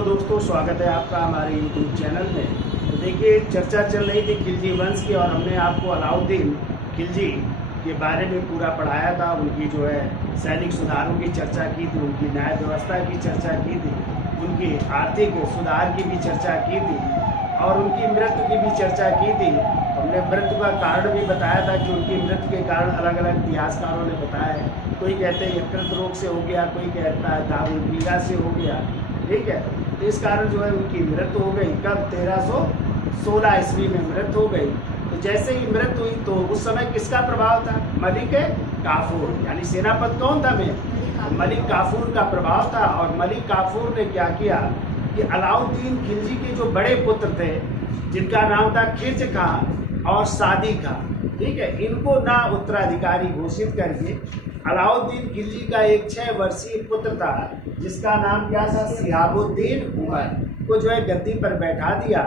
Hello दोस्तों, स्वागत है आपका हमारे यूट्यूब चैनल में। तो देखिए, चर्चा चल रही थी खिलजी वंश की और हमने आपको अलाउद्दीन खिलजी के बारे में पूरा पढ़ाया था। उनकी जो है सैनिक सुधारों की चर्चा की थी, उनकी न्याय व्यवस्था की चर्चा की थी, उनकी आर्थिक सुधार की भी चर्चा की थी और उनकी मृत्यु की भी चर्चा की थी। हमने मृत्यु का कारण भी बताया था कि उनकी मृत्यु के कारण अलग अलग इतिहासकारों ने बताया है। कोई कहते हैं यकृत रोग से हो गया, कोई कहता है दारू पीला से हो गया, ठीक है। तो इस कारण जो है उनकी मृत्यु हो गई। कब? 1316 ईस्वी में मृत्यु हो गई। तो जैसे ही मृत्यु हुई तो उस समय किसका प्रभाव था? मलिक काफूर, यानी सेनापति कौन था? मलिक काफूर का प्रभाव था। और मलिक काफूर ने क्या किया कि अलाउद्दीन खिलजी के जो बड़े पुत्र थे, जिनका नाम था खिर्ज खां और सादी खां, ठीक है, इनको ना उत्तराधिकारी घोषित करके अलाउद्दीन खिलजी का एक 6 वर्षीय पुत्र था, जिसका नाम क्या था? शिहाबुद्दीन उमर, को जो है गद्दी पर बैठा दिया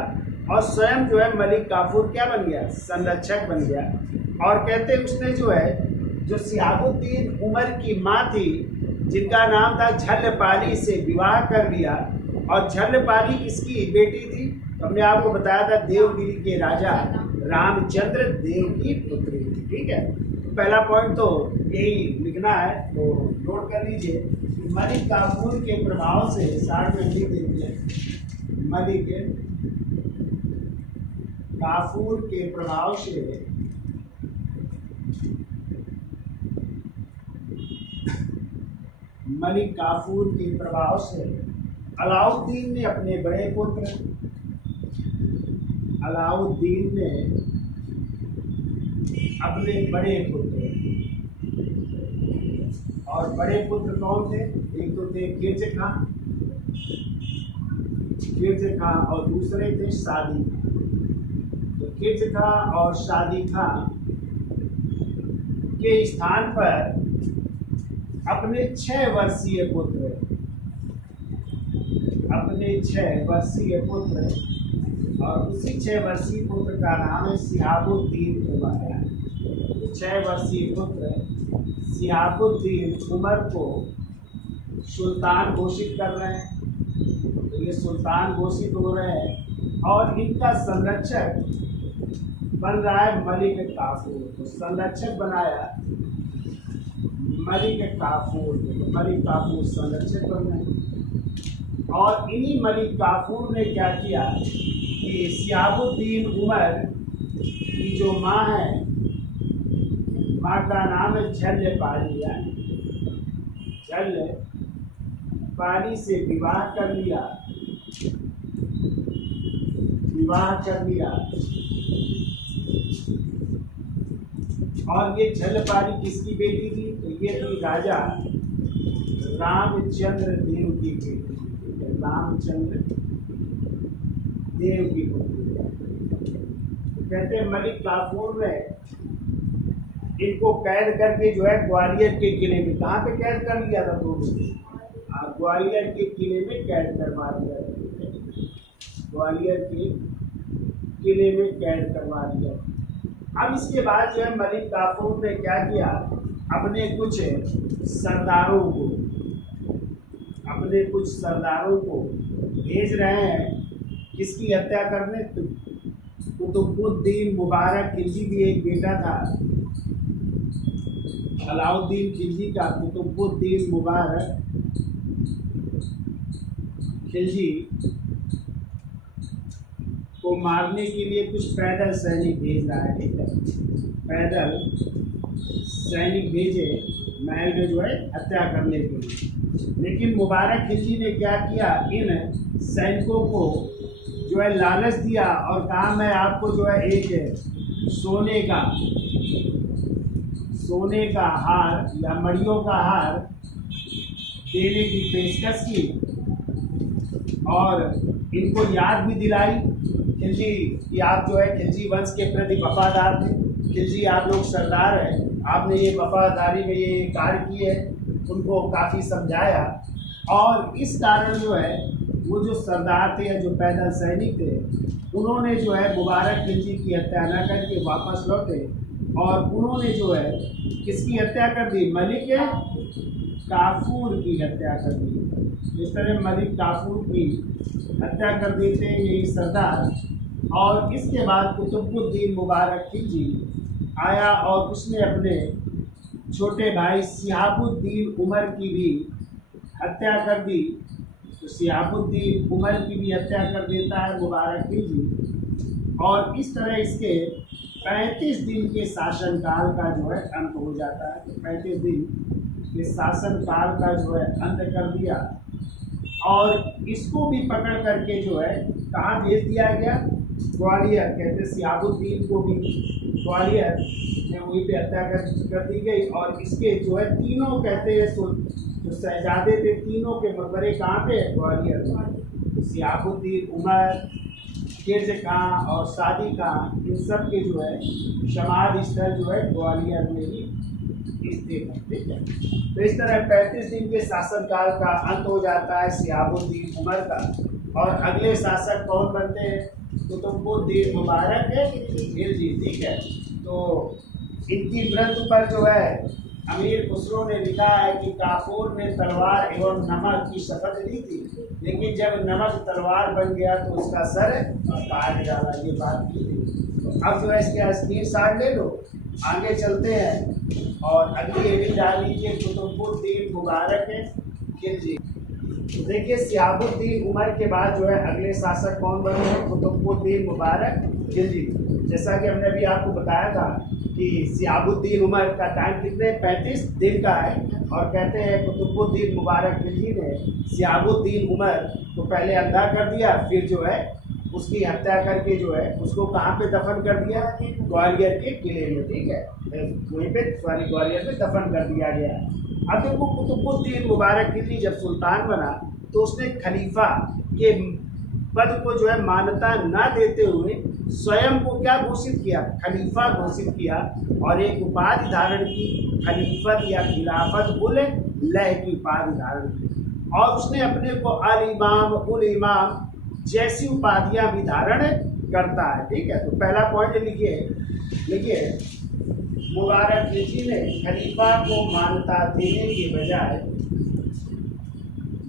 और स्वयं जो है मलिक काफूर क्या बन गया? संरक्षक बन गया। और कहते उसने जो है जो शिहाबुद्दीन उमर की माँ थी, जिनका नाम था झल्लपाली, से विवाह कर लिया। और झल्लपाली किसकी बेटी थी? तो हमने आपको बताया था देवगिरी के राजा रामचंद्र देव की पुत्री थी, ठीक है। पहला पॉइंट तो यही लिखना है, तो नोट कर लीजिए। मलिक काफूर के प्रभाव से साथ में लिख दीजिए, मलिक काफूर के प्रभाव से मलिक काफूर के प्रभाव से अलाउद्दीन ने अपने बड़े पुत्र और बड़े पुत्र कौन थे? एक तो थे खिर्ज खां और दूसरे थे सादी खां। तो खिर्ज खां और सादी खां के स्थान पर अपने 6 वर्षीय पुत्र और उसी 6 वर्षीय पुत्र का नाम है शिहाबुद्दीन उमर। 6 वर्षीय पुत्र शिहाबुद्दीन उमर को सुल्तान घोषित कर रहे हैं। तो ये सुल्तान घोषित हो रहे हैं और इनका संरक्षक बन रहा है मलिक काफूर। तो संरक्षक बनाया मलिक काफूर, मलिक काफूर संरक्षक बन गए। और इन्हीं मलिक काफूर ने क्या किया कि शिहाबुद्दीन उमर की जो माँ है, माँ का नाम है झल्लपाली, झल्लपाली से विवाह कर लिया। और ये झल्लपाली किसकी बेटी थी? तो ये थी राजा रामचंद्र देव की बेटी, रामचंद्र देव की पुत्री। कहते हैं मलिक काफूर ने इनको कैद करके जो है ग्वालियर के किले में, कहाँ पे कैद कर लिया था? तो ग्वालियर के किले में कैद करवा दिया। ग्वालियर के किले में कैद करवा दिया। अब इसके बाद जो है मलिक काफूर ने क्या किया, अपने कुछ सरदारों को भेज रहे हैं किसकी हत्या करने? कुतुबुद्दीन मुबारक खिलजी भी एक बेटा था अलाउद्दीन खिलजी का। कुतुबुद्दीन मुबारक खिलजी को मारने के लिए कुछ पैदल सैनिक भेज रहा है, ठीक है। पैदल सैनिक भेजे महल में जो है हत्या करने के लिए। लेकिन मुबारक खिलजी ने क्या किया, इन सैनिकों को जो है लालच दिया और कहा मैं आपको जो है एक सोने का हार या मड़ियों का हार देने की पेशकश की और इनको याद भी दिलाई खिलजी कि आप जो है खिलजी वंश के प्रति वफादार थे। खिलजी आप लोग सरदार हैं, आपने ये वफादारी में ये कार्य किए है। उनको काफ़ी समझाया और इस कारण जो है वो जो सरदार थे या जो पैदल सैनिक थे, उन्होंने जो है मुबारक खिलजी की हत्या न करके वापस लौटे और उन्होंने जो है किसकी हत्या कर दी? मलिक काफूर की हत्या कर दी। इस तरह मलिक काफूर की हत्या कर देते हैं यही सरदार। और इसके बाद कुतुबुद्दीन मुबारक खिलजी आया और उसने अपने छोटे भाई सिहाबुद्दीन उमर की भी हत्या कर दी। तो सिहाबुद्दीन उमर की भी हत्या कर देता है मुबारक खिलजी। और इस तरह इसके 35 दिन के शासनकाल का जो है अंत हो जाता है। 35 दिन के शासनकाल का जो है अंत कर दिया। और इसको भी पकड़ करके जो है कहाँ भेज दिया गया? ग्वालियर। कहते सिहाबुद्दीन को भी ग्वालियर में वहीं पे हत्या कर दी गई। और इसके जो है तीनों कहते हैं जो शहजादे थे तीनों के मकबरे कहाँ पे? ग्वालियर में। सिहाबुद्दीन उमर, केज खां और सादी खां, इन सब के जो है समाधि स्थल जो है ग्वालियर में ही स्थित है। ठीक है। तो इस तरह 35 दिन के शासनकाल का अंत हो जाता है सिहाबुद्दीन उमर का। और अगले शासक कौन बनते हैं? कुतुबुद्दीन मुबारक खिलजी। ठीक है। तो इनकी मृत्यु पर जो है अमीर खुसरो ने लिखा है कि काफूर ने तलवार एवं नमक की शपथ ली थी, लेकिन जब नमक तलवार बन गया तो उसका सर काट डाला। ये बात की थी। तो अब जो है इसके स्क्रीनशॉट ले लो, आगे चलते हैं। और अगली हेडिंग डाल लीजिए कुतुबुद्दीन मुबारक खिलजी। तो देखिए सिहाबुद्दीन उमर के बाद जो है अगले शासक कौन बने हैं? कुतुबुद्दीन मुबारक खिलजी। जैसा कि हमने अभी आपको बताया था कि सिहाबुद्दीन उमर का टाइम कितने 35 दिन का है। और कहते हैं कुतुबुद्दीन मुबारक खिलजी ने सिहाबुद्दीन उमर को पहले अंधा कर दिया, फिर जो है उसकी हत्या करके जो है उसको कहाँ पे दफन कर दिया? ग्वालियर के किले में। ठीक है। वहीं पे ग्वालियर में दफन कर दिया गया। अब देखो कुतुबुद्दीन मुबारक खिलजी जब सुल्तान बना तो उसने खलीफा के पद को जो है मान्यता ना देते हुए स्वयं को क्या घोषित किया? खलीफा घोषित किया। और एक उपाधि धारण की, खलीफत या खिलाफत उल लह की उपाधि धारण की। और उसने अपने को अल इमाम उल इमाम जैसी उपाधियां भी धारण करता है। ठीक है। तो पहला पॉइंट लिखिए मुबारक खिलजी ने खलीफा को मान्यता देने के बजाय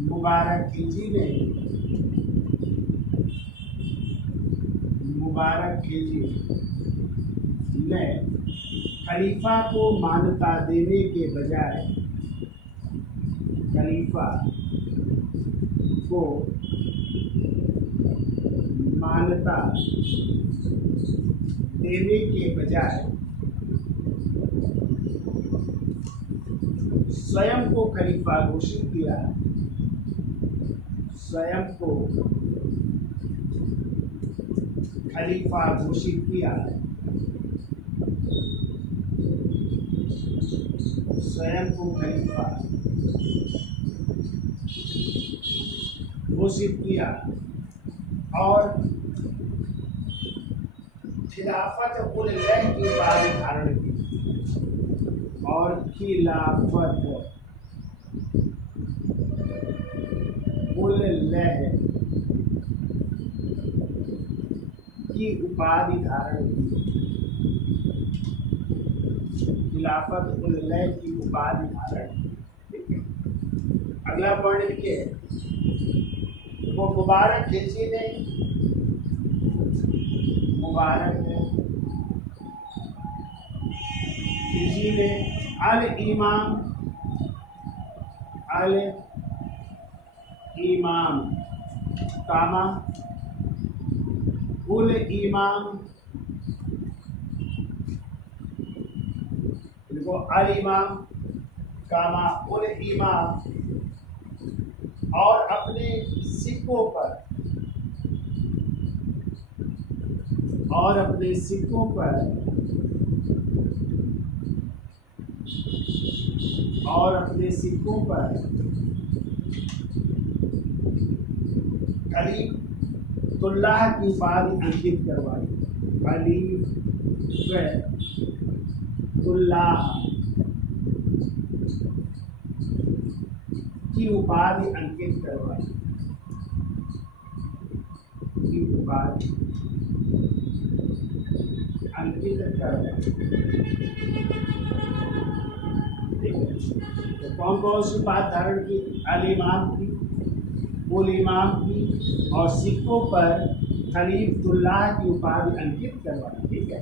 मुबारक खिलजी ने खलीफा को मान्यता देने के बजाय खलीफा को मान्यता देने के बजाय स्वयं को खलीफा घोषित किया। स्वयं को खलीफा घोषित किया। स्वयं को खलीफा घोषित किया। और खिलाफत उल लह की उपाधि धारण की। और खिलाफत उल लह की उपाधि धारण की। खिलाफत उल लह की उपाधि धारण। ठीक है। अगला पॉइंट लिखिए वो मुबारक खिलजी ने अल इमाम कामा उल इमाम, देखो अल इमाम कामा उल इमाम और अपने सिक्कों पर खलीफुल्लाह की उपाधि अंकित करवाई। खलीफुल्लाह की उपाधि अंकित करवाई। तो कौन कौन सी उपाधि धारण की? अल इमाम की, कुल इमाम की और सिखों पर खलीफुल्लाह की उपाधि अंकित करवाई। ठीक है,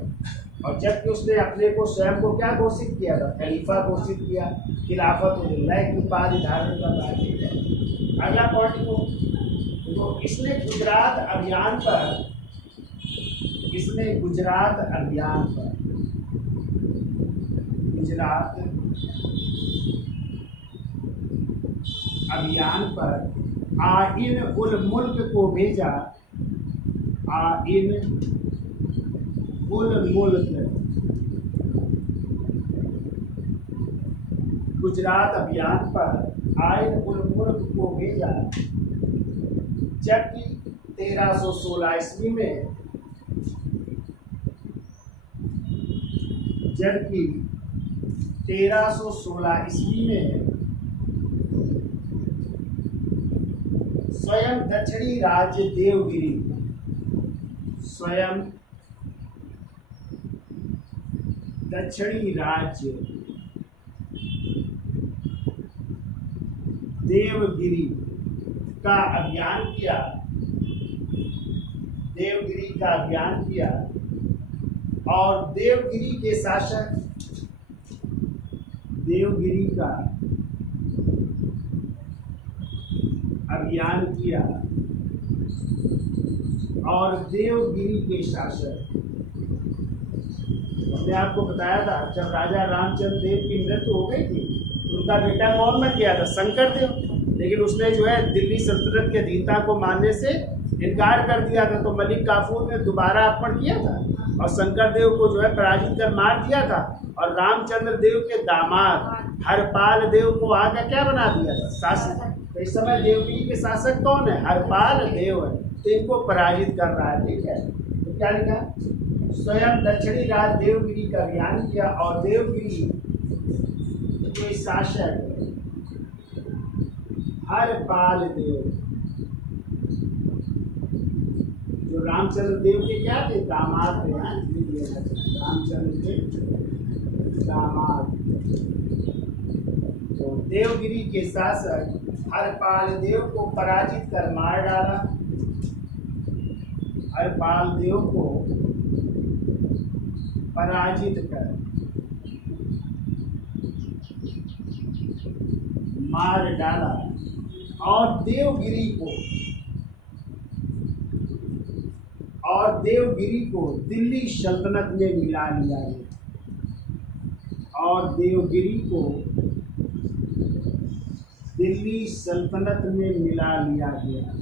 और जबकि उसने अपने को स्वयं को क्या घोषित किया था, खलीफा घोषित किया, खिलाफत-उल-लैह की उपाधि धारण कर रहा है। ठीक है, अगला पॉइंट को तो इसने गुजरात अभियान पर आइन उल मुल्क को भेजा। आइन उल मुल्क, गुजरात अभियान पर आइन उल मुल्क को भेजा, जबकि 1316 ईस्वी में स्वयं दक्षिणी राज्य देवगिरी, का अभियान किया, देवगिरी का अभियान किया और देवगिरी के शासक, देवगिरी का अभियान किया और देवगिरी के शासक, मैंने आपको बताया था जब राजा रामचंद्र देव की मृत्यु हो गई थी, उनका बेटा कौन बन गया था, शंकर देव, लेकिन उसने जो है दिल्ली सल्तनत की अधीनता को मानने से इनकार कर दिया था। तो मलिक काफूर ने दोबारा आक्रमण किया था और शंकर देव को जो है पराजित कर मार दिया था, और रामचंद्र देव के दामाद हरपाल देव को आगे क्या बना दिया था, शासक। तो इस समय देवगिरी के शासक कौन है, हरपाल देव है, तो इनको पराजित कर रहा है। ठीक है, तो क्या लिखा, स्वयं दक्षिणी राज्य देवगिरी का अभियान किया और देवगिरी के शासक हरपाल देव, जो रामचंद्र देव के क्या थे, दामाद थे, रामचंद्र के दामाद। तो देवगिरी के शासक हरपाल देव को पराजित कर मार डाला, हरपाल देव को पराजित कर मार डाला और देवगिरी को दिल्ली सल्तनत में मिला लिया गया, और देवगिरी को दिल्ली सल्तनत में मिला लिया गया,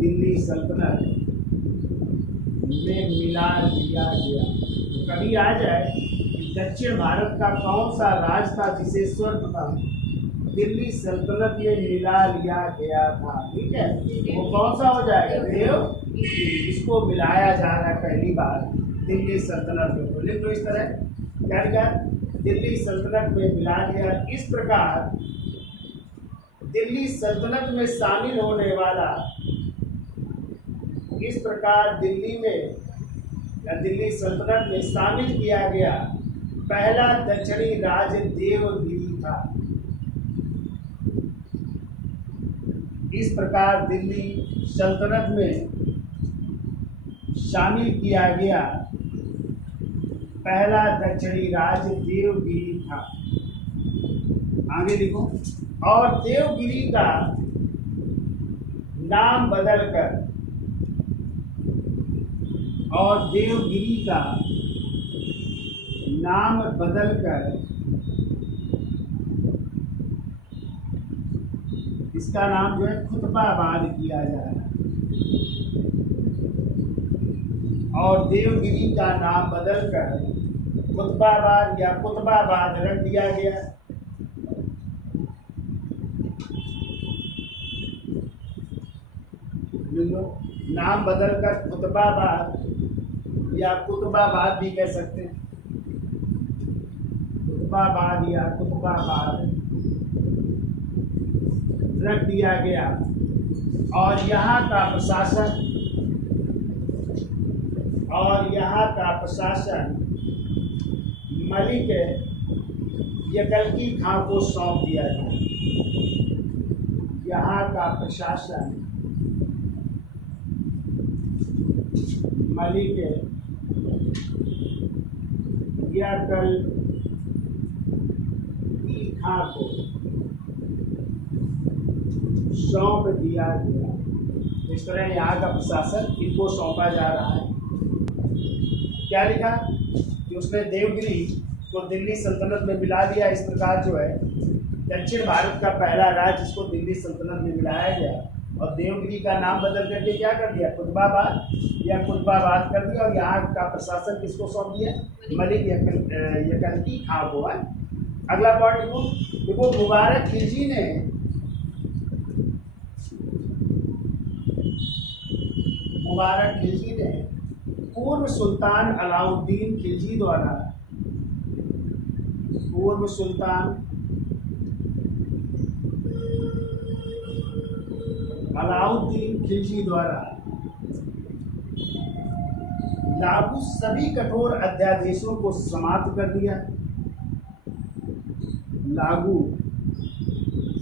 दिल्ली सल्तनत में मिला लिया गया। तो कभी आ जाए कि दक्षिण भारत का कौन सा राज्य था जिसे सर्वप्रथम दिल्ली सल्तनत में मिला लिया गया था, ठीक है, वो कौन सा हो जाएगा, देवगिरी, इसको मिलाया जा रहा है पहली बार दिल्ली सल्तनत में। तो लिख लो इस तरह, क्या लिखा, दिल्ली सल्तनत में मिला गया। इस प्रकार दिल्ली सल्तनत में शामिल होने वाला, इस प्रकार दिल्ली में या दिल्ली सल्तनत में शामिल किया गया पहला दक्षिणी राज्य देवगिरी था। इस प्रकार दिल्ली सल्तनत में शामिल किया गया पहला दक्षिणी राज्य देवगिरी था। आगे लिखो, और देवगिरी का नाम बदलकर, और देवगिरी का नाम बदलकर इसका नाम जो है खुतबाबाद किया जा रहा है, और देवगिरी का नाम बदलकर खुतबाबाद या कुतबाबाद रख दिया गया। नाम बदलकर खुतबाबाद या कुतबाबाद भी कह सकते हैं, खुतबाबाद या कुतबाबाद रख दिया गया। और यहाँ का प्रशासन मलिक यगलकी खां को सौंप दिया गया। यहाँ का प्रशासन मलिक यकल खां को सौंप दिया गया। इस तरह यहाँ का प्रशासन इनको सौंपा जा रहा है। क्या लिखा कि उसने देवगिरी को दिल्ली सल्तनत में मिला दिया। इस प्रकार जो है दक्षिण भारत का पहला राज्य जिसको दिल्ली सल्तनत में मिलाया गया और देवगिरी का नाम बदल करके क्या कर दिया, कुतुबाबाद या कुतुबाबाद कर दिया। और यहाँ का प्रशासन किसको सौंप दिया, मलिक यकल्की खां को। अगला पॉइंट देखो, मुबारक खिलजी ने पूर्व सुल्तान अलाउद्दीन खिलजी द्वारा लागू सभी कठोर अध्यादेशों को समाप्त कर दिया। लागू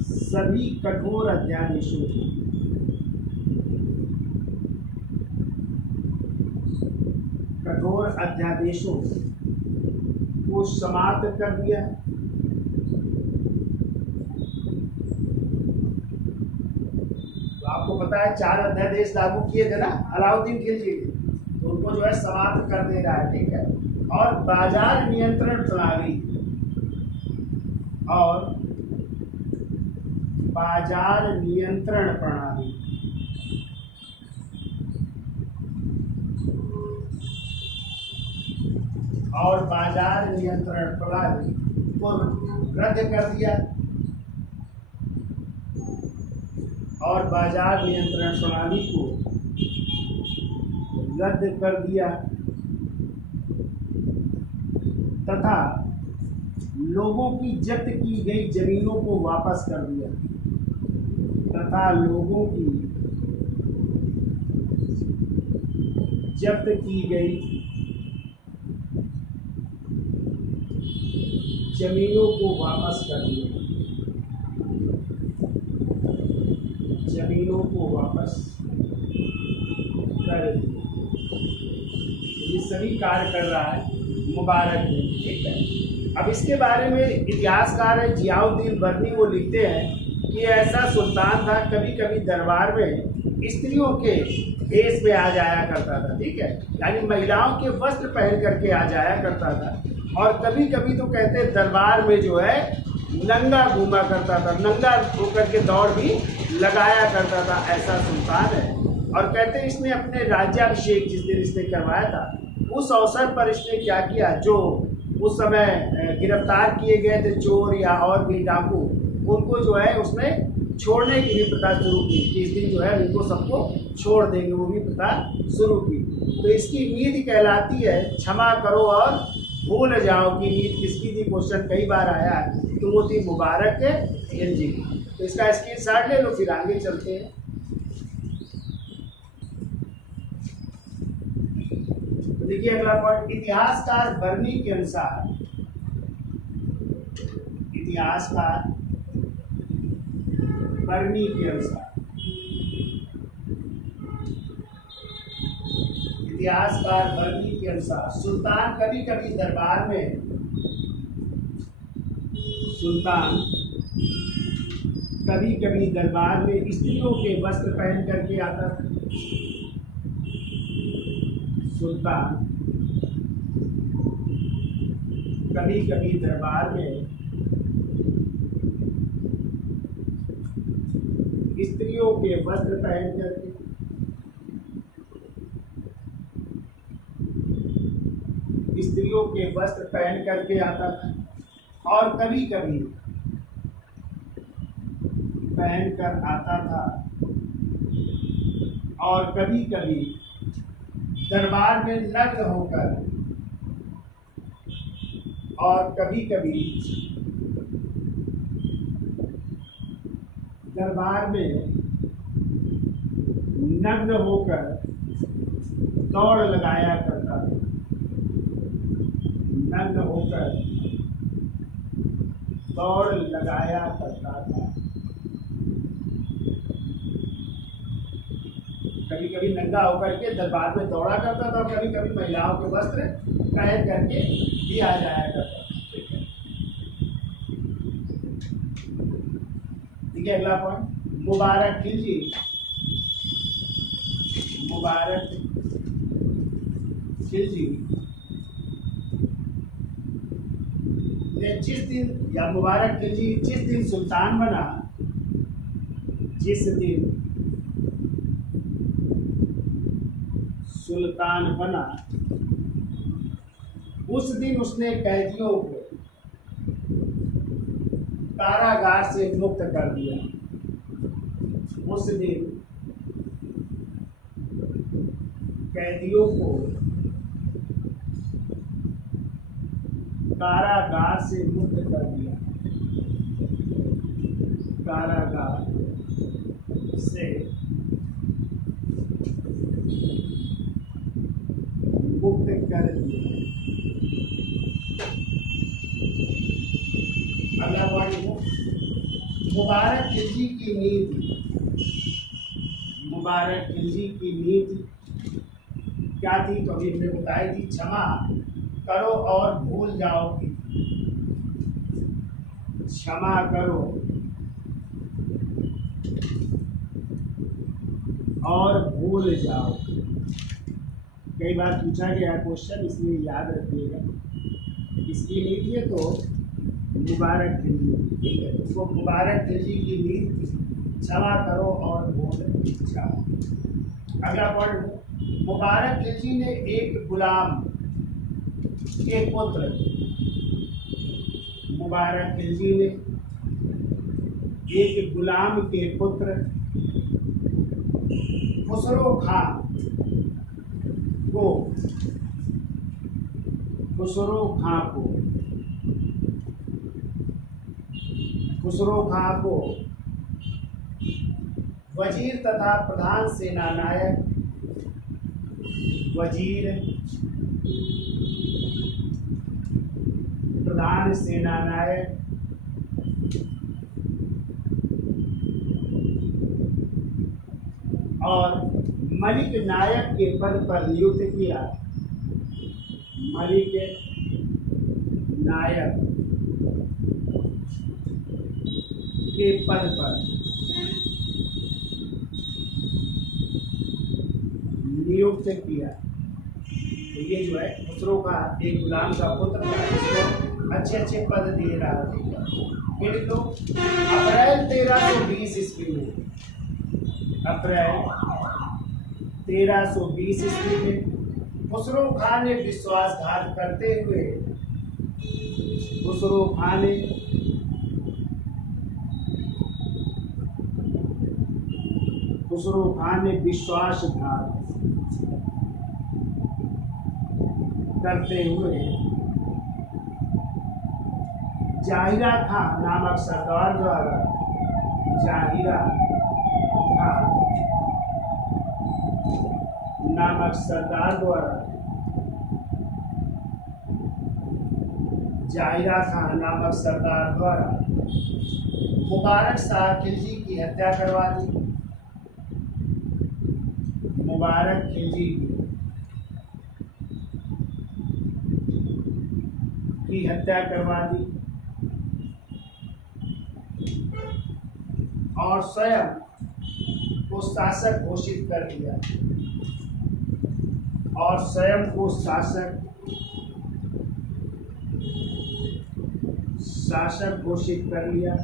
सभी कठोर अध्यादेशों को समाप्त कर दिया। तो आपको पता है 4 अध्यादेश लागू किए थे ना अलाउद्दीन खिलजी ने, तो उनको जो है समाप्त कर दे रहा है, ठीक है। और बाजार नियंत्रण प्रणाली को रद्द कर दिया। और बाजार नियंत्रण प्रणाली को रद्द कर दिया तथा लोगों की जब्त की गई जमीनों को वापस कर दिया। जब्त की गई जमीनों को वापस कर दिया। ये सभी कार्य कर रहा है मुबारक ने, ठीक है। अब इसके बारे में इतिहासकार है जियाउद्दीन बर्नी, वो लिखते हैं कि ऐसा सुल्तान था, कभी कभी दरबार में स्त्रियों के भेष में आ जाया करता था, ठीक है, यानी महिलाओं के वस्त्र पहन करके आ जाया करता था। और कभी कभी तो कहते दरबार में जो है नंगा घूमा करता था, नंगा होकर के दौड़ भी लगाया करता था। ऐसा सुल्तान है। और कहते इसने अपने राज्याभिषेक जिस दिन इसने करवाया था, उस अवसर पर इसने क्या किया, जो उस समय गिरफ्तार किए गए थे चोर या और भी डाकू, उनको जो है उसने छोड़ने की भी प्रथा शुरू की कि इस दिन जो है उनको सबको छोड़ देंगे, वो भी प्रथा शुरू की। तो इसकी नीति कहलाती है क्षमा करो और भूल जाओ की नीति। किसकी थी, क्वेश्चन कई बार आया है, तो वो थी मुबारक खिलजी की। तो इसका स्क्रीनशॉट ले लो, फिर आगे चलते हैं। तो देखिए अगला पॉइंट, इतिहासकार बर्नी के अनुसार सुल्तान कभी कभी दरबार में स्त्रियों के वस्त्र पहन करके आता था। सुल्तान कभी कभी दरबार में स्त्रियों के वस्त्र पहन करके आता था। और कभी कभी पहनकर आता था, और कभी कभी दरबार में नग्न होकर, और कभी कभी दरबार में नग्न होकर दौड़ लगाया करता था। दौड़ लगाया करता था। कभी कभी नंगा होकर के दरबार में दौड़ा करता था, कभी कभी महिलाओं के वस्त्र पहन करके भी आ जाया करता था। ठीक है, अगला पॉइंट, मुबारक खिलजी, मुबारक खिलजी ने जिस दिन, या मुबारक खिलजी जिस दिन सुल्तान बना, जिस दिन सुल्तान बना, उस दिन उसने कैदियों को कारागार से मुक्त कर दिया। उस दिन कैदियों को कारागार से मुक्त कर दिया, कारागार से मुक्त कर दिया। अगला पॉइंट, मुबारक खिलजी की नीति, मुबारक खिलजी की नीति क्या थी? तो अभी हमने बताई थी, क्षमा करो और भूल जाओ की, क्षमा करो और भूल जाओ। कई बार पूछा गया क्वेश्चन, इसलिए याद रखिएगा। इसकी नीति है तो मुबारक खिलजी, ठीक है, उसको मुबारक खिलजी की नीति, क्षमा करो और भूल जाओ। अगला पॉइंट, मुबारक खिलजी ने एक गुलाम के पुत्र, मुबारक खिलजी ने एक गुलाम के पुत्र खुसरो खां को, खुसरो खां को, खुसरो खां को वजीर तथा प्रधान सेनानायक, वजीर प्रधान सेनानायक और मलिक नायक के पद पर नियुक्त किया, मलिक नायक के पद पर नियुक्त किया। तो ये जो है खुसरो का एक गुलाम का पुत्र था, इसको अच्छे अच्छे पद दे रहा था। फिर तो अप्रैल 1320 ईस्वी में, अप्रैल 1320 ईस्वी में खुसरो खां ने विश्वासघात करते हुए, खुसरो खां ने विश्वासघात करते हुए जाहिरा खां नामक सरदार द्वारा, जाहिरा खां नामक सरदार द्वारा, जाहिरा खां नामक सरदार द्वारा मुबारक शाह खिलजी की हत्या करवा दी, मुबारक खिलजी की हत्या करवा दी और स्वयं को शासक घोषित कर दिया, और स्वयं को शासक घोषित कर लिया।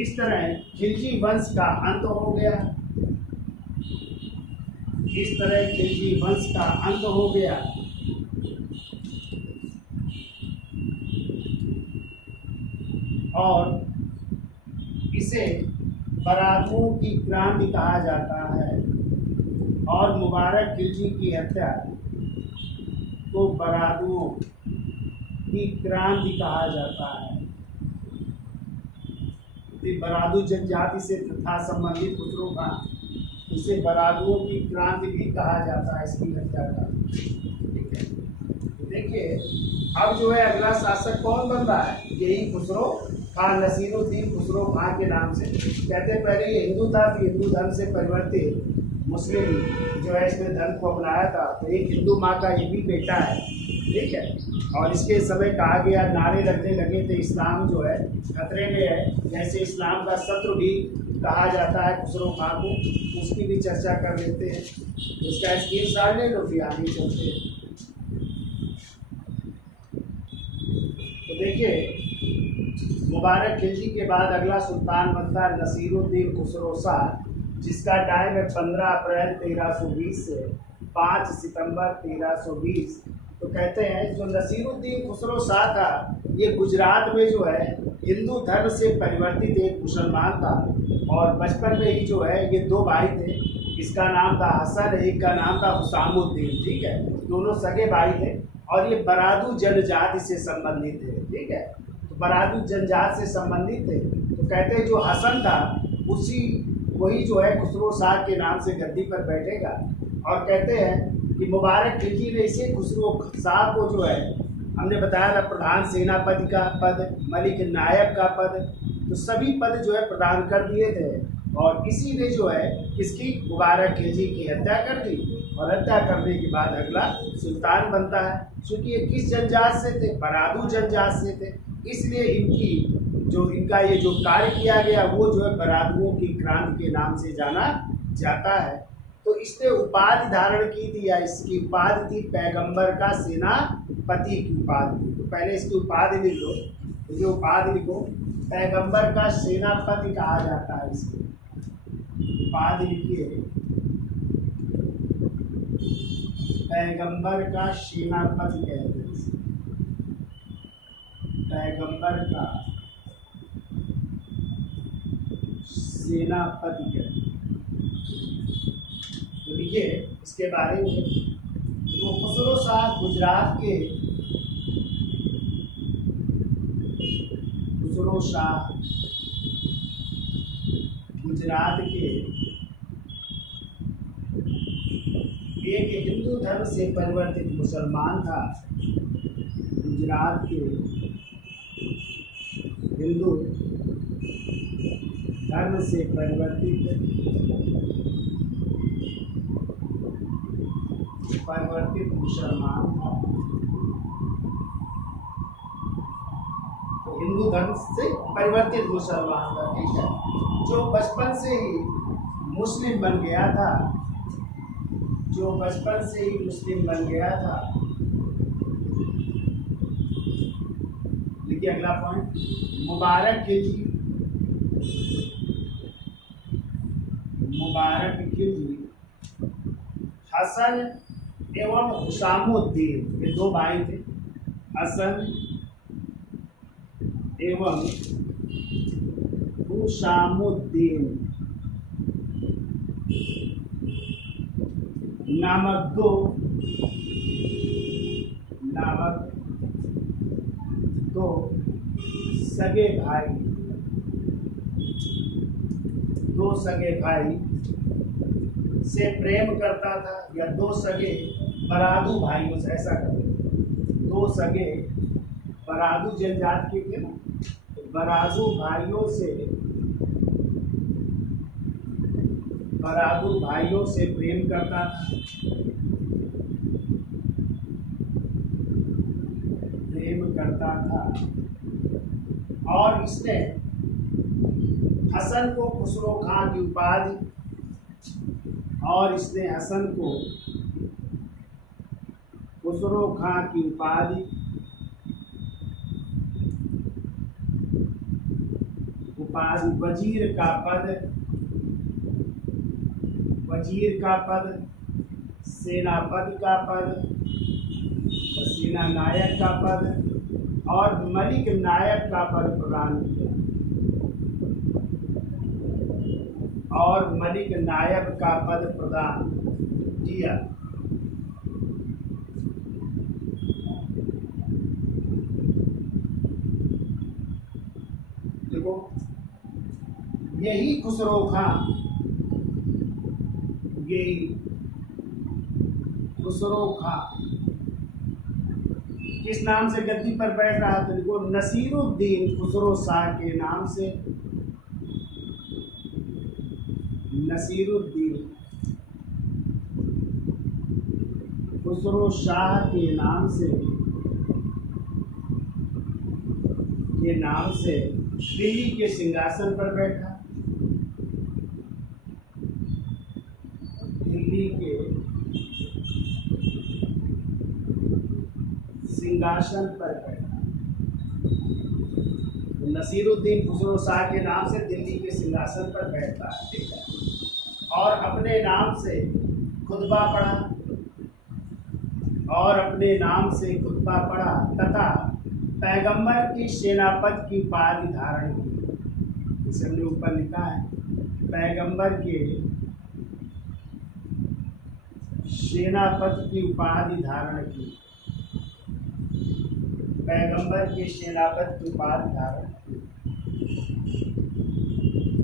इस तरह खिलजी वंश का अंत हो गया, इस तरह खिलजी वंश का अंत हो गया। और इसे बरादुओं की क्रांति कहा जाता है, और मुबारक खिलजी की हत्या को बरादुओं की क्रांति कहा जाता है। बरादू जनजाति से था संबंधित खुसरो खां, उसे बरादुओं की क्रांति भी कहा जाता है इसकी हत्या का। ठीक है, देखिए अब जो है अगला शासक कौन बन रहा है, यही खुसरो खान, नसीरुद्दीन खुसरो खान के नाम से। कहते पहले ये हिंदू था, फिर हिंदू धर्म से परिवर्तित मुस्लिम जो है इसने धर्म को अपनाया था। तो एक हिंदू माँ का ये भी बेटा है, ठीक है। और इसके समय कहा गया, नारे लगने लगे थे इस्लाम जो है खतरे में है, जैसे इस्लाम का शत्रु भी कहा जाता है खुसरो खान को, उसकी भी चर्चा कर लेते हैं। उसका स्क्रीनशॉट ले लो, फिर आगे चलते हैं। तो देखिए मुबारक खिलजी के बाद अगला सुल्तान बनता है नसीरुद्दीन खुसरो शाह, जिसका टाइम है 15 अप्रैल 1320 से 5 सितंबर 1320। तो कहते हैं जो नसीरुद्दीन खुसरो शाह था, ये गुजरात में जो है हिंदू धर्म से परिवर्तित एक मुसलमान था। और बचपन में ही जो है ये दो भाई थे, इसका नाम था हसन, एक का नाम था हुसामुद्दीन, ठीक है। दोनों सगे भाई थे और ये बरादू जनजाति से संबंधित थे, ठीक है। तो बरादू जनजाति से संबंधित थे। तो कहते हैं जो हसन था वही जो है खुसरो शाह के नाम से गद्दी पर बैठेगा। और कहते हैं कि मुबारक खिलजी ने इसे खुसरो शाह को जो है हमने बताया था प्रधान सेनापति का पद, मलिक नायब का पद, तो सभी पद जो है प्रदान कर दिए थे। और इसी ने जो है इसकी मुबारक खिलजी की हत्या कर दी। और हत्या करने के बाद अगला सुल्तान बनता है। क्योंकि ये किस जनजात से थे, बरादू जनजात से थे, इसलिए इनका ये जो कार्य किया गया वो जो है बरादुओं की क्रांति के नाम से जाना जाता है। तो इसने उपाधि धारण की थी, या इसकी उपाधि थी पैगंबर का सेनापति की उपाधि थी। तो पहले इसकी उपाधि लिख लो, तो ये उपाधि लिखो, पैगंबर का सेनापति कहा जाता है इसको। उपाधि लिखिए, पैगंबर का सेनापति कहते हैं इसे, पैगंबर का सेनापति कहते हैं। तो देखिए इसके बारे में, तो खुसरो शाह गुजरात के, खुसरो शाह गुजरात के एक हिंदू धर्म से परिवर्तित मुसलमान था। गुजरात के हिंदू धर्म से परिवर्तित मुसलमान था। तो हिंदू धर्म से परिवर्तित मुसलमान था, ठीक है, जो बचपन से ही मुस्लिम बन गया था, जो बचपन से ही मुस्लिम बन गया था। देखिए अगला पॉइंट, मुबारक खिलजी हसन एवं हुसामुद्दीन, ये दो भाई थे, हसन एवं हुसामुद्दीन नामक दो सगे भाई से प्रेम करता था, या दो सगे बरादू भाइयों से, ऐसा करते, दो सगे बरादू जनजाति के थे ना, तो बरादू भाइयों से प्रेम करता था। और इसने हसन को खुसरो खान की उपाधि, खुसरो खां की उपाधि वजीर का पद, सेनापति का पद, सेना नायक का पद और मलिक नायक का पद प्रदान किया, और मलिक नायब का पद प्रदान किया। देखो यही खुसरो खां किस नाम से गद्दी पर बैठ रहा? तो देखो नसीरुद्दीन खुसरो शाह के नाम से। नसीरुद्दीन खुसरो शाह के नाम से दिल्ली के सिंहासन पर बैठा। दिल्ली के सिंहासन पर बैठा। नसीरुद्दीन खुसरो शाह के नाम से दिल्ली के सिंहासन पर बैठा, ठीक है। और अपने नाम से खुतबा पढ़ा तथा पैगंबर के सेनापति की उपाधि धारण की। इसे हमने ऊपर लिखा है, पैगंबर के सेनापति की उपाधि धारण की। पैगंबर के सेनापति की उपाधि धारण की।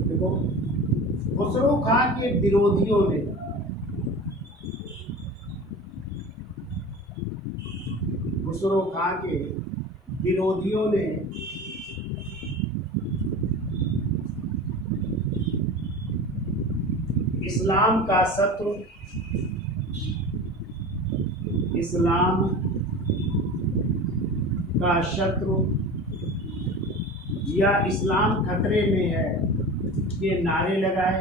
देखो खुसरो खां के विरोधियों ने इस्लाम का शत्रु या इस्लाम खतरे में है ये नारे लगाए।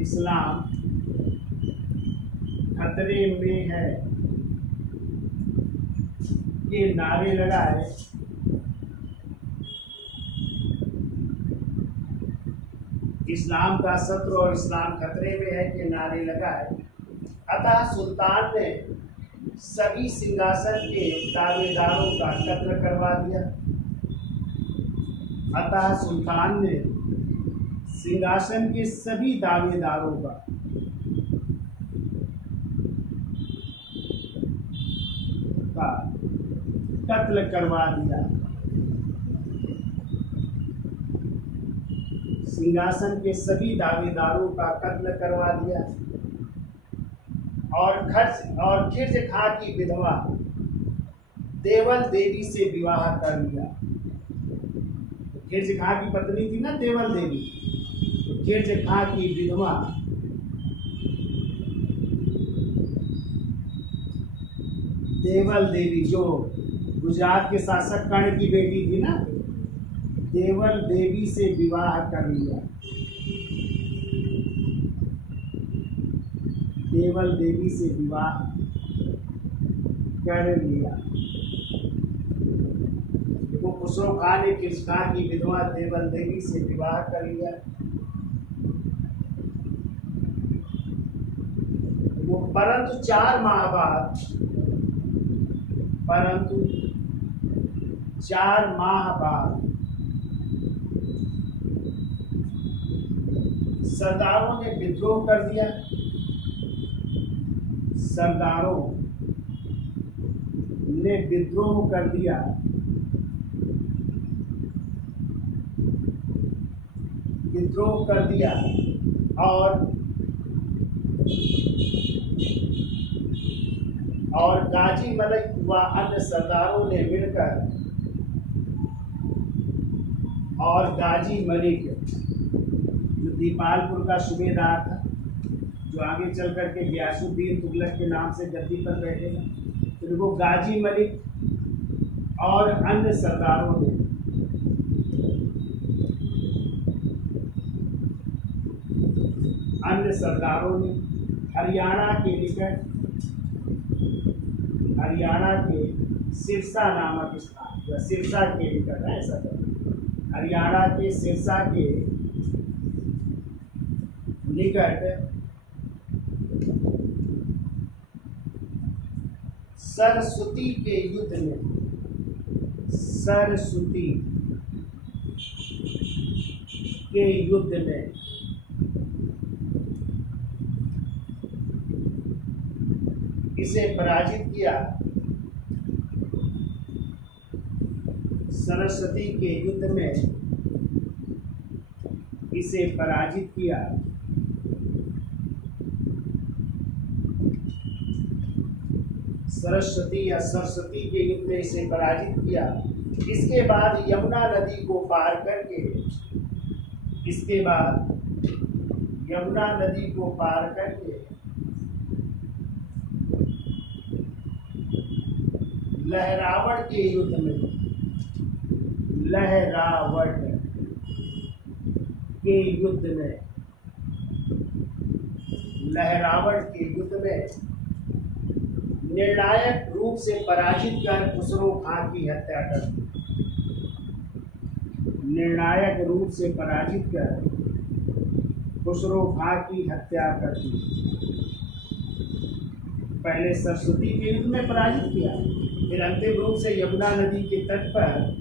इस्लाम खतरे में है ये नारे लगाए। इस्लाम का शत्रु और इस्लाम खतरे में है कि नारे लगाए। अतः सुल्तान ने सभी सिंहासन के दावेदारों का कत्ल करवा दिया। अतः सुल्तान ने सिंहासन के सभी दावेदारों का कत्ल करवा दिया। सिंहासन के सभी दावेदारों का कत्ल करवा दिया और खिर्ज खां की विधवा देवल देवी से विवाह कर लिया। खिर्ज खां की पत्नी थी ना देवल देवी, तो खिर्ज खां की विधवा देवल देवी, जो गुजरात के शासक कर्ण की बेटी थी ना, देवल देवी से विवाह कर लिया। देवल देवी से विवाह कर लिया। देखो खुसरो खां ने खिर्ज खां की विधवा देवल देवी से विवाह कर लिया। वो परंतु 4 माह बाद सरदारों ने विद्रोह कर दिया। और गाजी मलिक व अन्य सरदारों ने मिलकर और गाजी मलिक जो दीपालपुर का सूबेदार था, जो आगे चल करके गियासुद्दीन तुगलक के नाम से गद्दी पर बैठेगा, तो देखो गाजी मलिक और अन्य सरदारों ने हरियाणा के सिरसा नामक स्थान, या सिरसा के निकट है ऐसा, हरियाणा के सिरसा के निकट सरस्वती के युद्ध में इसे पराजित किया। सरस्वती के युद्ध में इसे पराजित किया। सरस्वती या सरस्वती के युद्ध में इसे पराजित किया। इसके बाद यमुना नदी को पार करके लहरावट के युद्ध में निर्णायक रूप से पराजित कर खुसरो खां की हत्या कर दी। निर्णायक रूप से पराजित कर खुसरो खां की हत्या कर दी। पहले सरस्वती के युद्ध में पराजित किया, फिर अंतिम रूप से यमुना नदी के तट पर,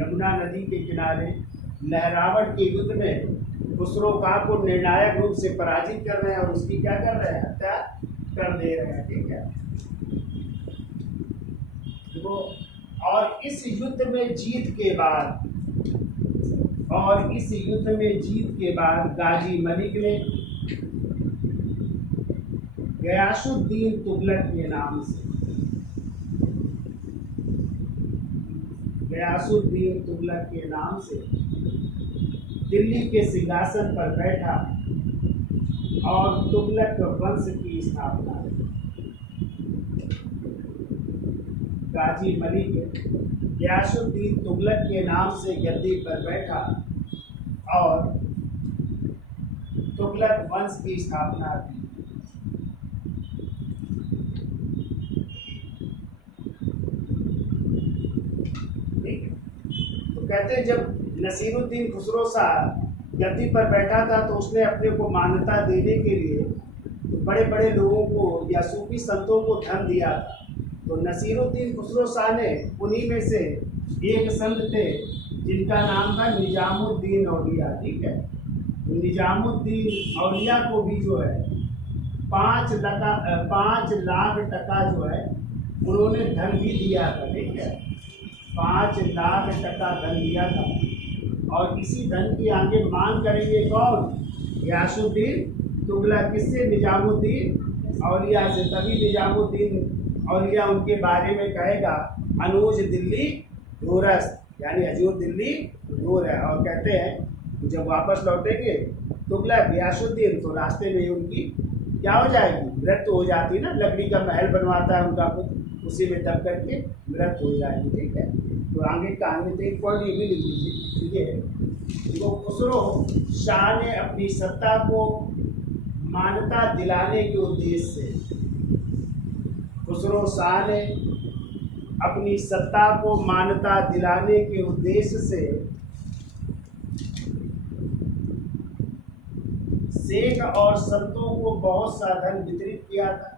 यमुना नदी के किनारे लहरावट के युद्ध में खुसरो खां को निर्णायक रूप से पराजित कर रहे हैं और उसकी क्या कर रहे हैं, हत्या कर दे रहे हैं। ठीक है, देखो, और इस युद्ध में जीत के बाद गाजी मलिक ने गयासुद्दीन तुगलक के नाम से दिल्ली के सिंहासन पर बैठा और तुगलक वंश की स्थापना की। गाजी मलिक गयासुद्दीन तुगलक के नाम से गद्दी पर बैठा और तुगलक वंश की स्थापना की। तो कहते हैं जब नसीरुद्दीन खुसरो शाह गद्दी पर बैठा था तो उसने अपने को मान्यता देने के लिए बड़े बड़े लोगों को या सूफी संतों को धन दिया था। तो नसीरुद्दीन खुसरो शाह ने उन्हीं में से एक संत थे जिनका नाम था निजामुद्दीन औलिया। ठीक है, निजामुद्दीन औलिया को भी जो है 5 लाख टका जो है उन्होंने धन भी दिया था। ठीक है, 5 लाख टका धन दिया था और इसी धन की आगे मांग करेंगे कौन, गयासुद्दीन तुगलक। किससे, निजामुद्दीन औलिया से। तभी निजामुद्दीन औलिया उनके बारे में कहेगा अनुज दिल्ली दूरस्त, यानी हजूर दिल्ली दूर है। और कहते हैं जब वापस लौटेंगे तुगलक गयासुद्दीन तो रास्ते में उनकी क्या हो जाएगी, मृत्यु हो जाती है ना। लकड़ी का महल बनवाता है उनका खुद, उसी में दब करके मृत्यु हो जाएगी। ठीक है, तो आगे कहानी तो एक पॉइंट ये भी लिख लीजिए। तो खुसरो शाह ने अपनी सत्ता को मान्यता दिलाने के उद्देश्य से शेख और संतों को बहुत सा धन वितरित किया था।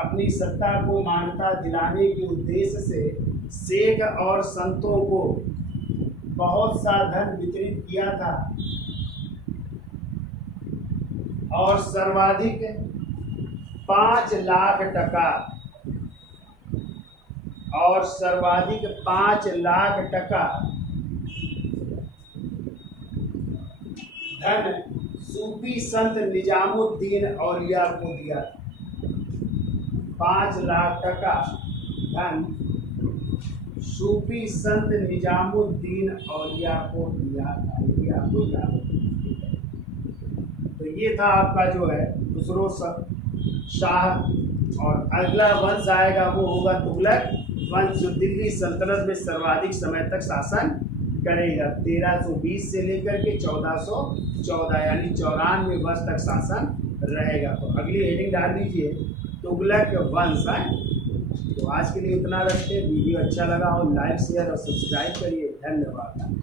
अपनी सत्ता को मान्यता दिलाने के उद्देश्य से शेख और संतों को बहुत सा धन वितरित किया था और सर्वाधिक 5 लाख टका धन सूफी संत निजामुद्दीन औलिया को दिया। 5 लाख टका धन सूफी संत निजामुद्दीन औलिया को दिया था। तो ये था आपका जो है खुसरो शाह। और अगला वंश आएगा वो होगा तुगलक वंश, जो दिल्ली सल्तनत में सर्वाधिक समय तक शासन करेगा। 1320 से लेकर के 1414 यानी 94 वर्ष तक शासन रहेगा। तो अगली हेडिंग डाल लीजिए तुगलक वंश है। तो आज के लिए इतना रखते हैं। वीडियो अच्छा लगा हो लाइक शेयर और सब्सक्राइब करिए। धन्यवाद।